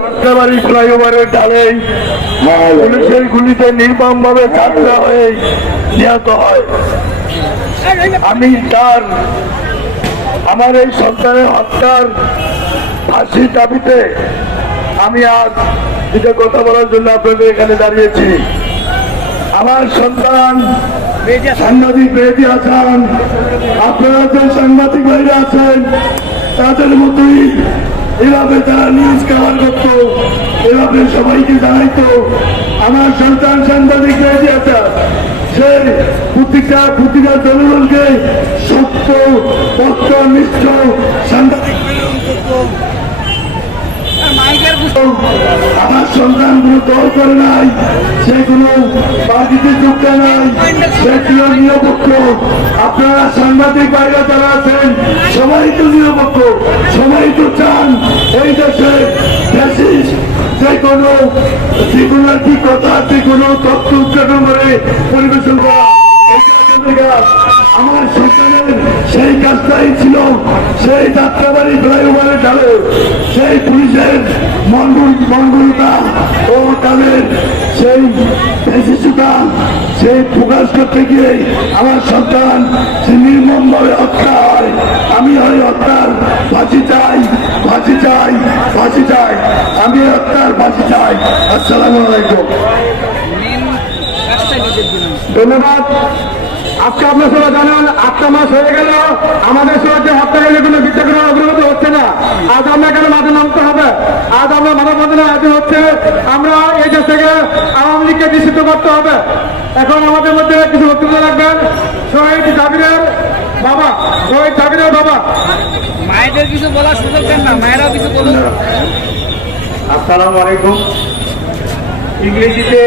রাস্তাবাড়ি ফ্লাইওভারের পুলিশের গুলিতে নির্মম ভাবে হয়ে নিহত হয়। আমি তার, আমার এই সন্তানের হত্যার দাবিতে আমি আজ এটা কথা বলার জন্য আপনাদের এখানে দাঁড়িয়েছি। আমার সন্তান সাংবাদিক বেদি আছেন আপনারা যে সাংবাদিক ভাইরা আছেন, তাদের মতোই এভাবে তারা নিউজ এভাবে সবাইকে জানাইতো। আমার সন্তান সাংবাদিক প্রতিটা জনগণকে সত্য আমার সন্তান কোনো দল করে নাই, সে পার্টিতে যুক্ত নাই, সে নিরপেক্ষ। আপনারা সাংবাদিক বাইরে যারা আছেন, সবাই তো নিরপেক্ষ, সবাই তো চান এই দেশে যে কোনো যে কোনো কথা কোনো তথ্য উচ্চারণ করে পরিবেশন করা। আমার সন্তানের সেই কাজটাই ছিল, সেই যাত্রাবাড়ি ফ্লাইওভারে ঢালে সেই পুলিশের মঙ্গল মঙ্গলতা ও তাদের সেই শিশুটা সেই প্রকাশ করতে গিয়ে আমার সন্তান সে নির্মমভাবে হত্যা হয়। আমি ওই হত্যার ফাঁসি চাই। ফাঁসি চাই ফাঁসি চাই। আমি হত্যার ফাঁসি চাই। আসসালামু আলাইকুম। ধন্যবাদ। আজকে আপনার সবাই জানান, আটটা মাস হয়ে গেল। আমাদের সবাইকে হত্যা হলে কোনো বিচার করার অগ্রগতি হচ্ছে না। আজ আমরা কেন মাঠে নামতে হবে? আজ আমরা মানব বন্ধনে হাজির হচ্ছে। আমরা এই দেশ থেকে আওয়ামী লীগকে নিষিদ্ধ করতে হবে। এখন আমাদের মধ্যে কিছু বক্তব্য রাখবেন। শহীদ জাবিরের বাবা শহীদ কিছু বলার সুযোগ দেন না মায়েরাও কিছু বলুন। আসসালামু আলাইকুম ইংরেজিতে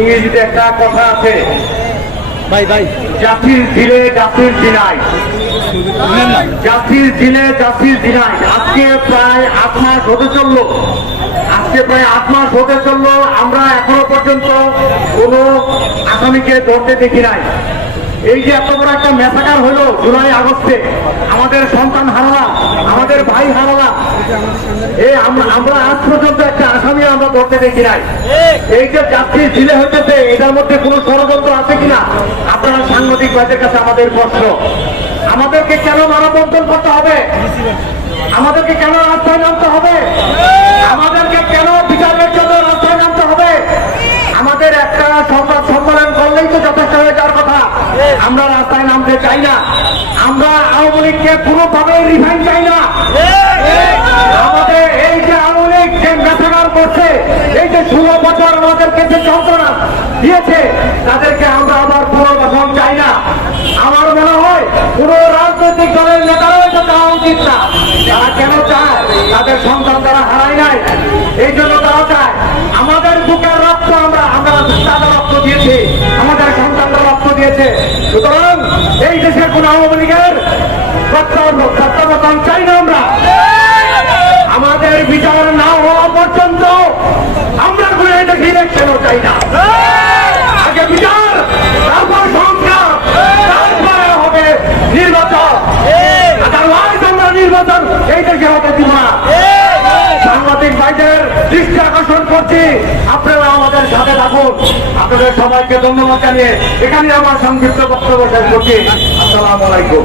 ইংরেজিতে একটা কথা আছে। ভাই ভাই। জাতির জাতির দিনাই। জাতির জাতির দিনাই। আজকে প্রায় আট মাস হতে চলল। আজকে প্রায় আট মাস হতে চলল। আমরা এখনও পর্যন্ত কোনো আসামিকে ধরতে দেখি নাই। এই যে এত বড় একটা মেসাকার হলো জুলাই আগস্টে, আমাদের সন্তান হারালাম আমাদের ভাই হারালাম এই আমরা আজ পর্যন্ত একটা আসামি আমরা ধরতে দেখি নাই। এই যে যাত্রী ঝিলে হইতেছে, এটার মধ্যে কোনো ষড়যন্ত্র আছে কিনা? আপনারা সাংবাদিক ভাইদের কাছে আমাদের প্রশ্ন। আমাদেরকে কেন মানববন্ধন করতে হবে? আমাদেরকে কেন রাস্তায় নামতে হবে? আমরা রাস্তায় নামতে চাই না। আমরা আওয়ামী লীগকে কোনোভাবে রিফাইন চাই না। আমাদের এই যে আওয়ামী লীগ যে মেসাগার করছে, এই যে ষোলো বছর আমাদেরকে যে যন্ত্রণা দিয়েছে, তাদেরকে আমরা আবার পুনর্বাসন চাই না। আমার মনে হয় কোন রাজনৈতিক দলের নেতারা এটা চাওয়া উচিত না। তারা কেন চায়? তাদের সন্তান তারা হারায় নাই। এই জন্য তারা চায়। আমাদের বুকের রক্ত আমরা আমরা রক্ত দিয়েছি। দিয়েছে সুতরাং এই দেশের কোন আওয়ামী লীগের প্রত্যাবর্তন চাই না আমরা। আমাদের বিচার না হওয়া পর্যন্ত আমরা কোনো দেখি ইলেকশনও চাই না। আগে বিচার, তারপর সংস্কার, তারপরে হবে নির্বাচন। আমরা নির্বাচন এই দেশে হতে দিব না ভাইদের দৃষ্টি আকর্ষণ করছি। আপনারা আমাদের সাথে থাকুন। আপনাদের সবাইকে ধন্যবাদ জানিয়ে এখানে আমার সংক্ষিপ্ত বক্তব্য শেষ করছি। আসসালাম আলাইকুম।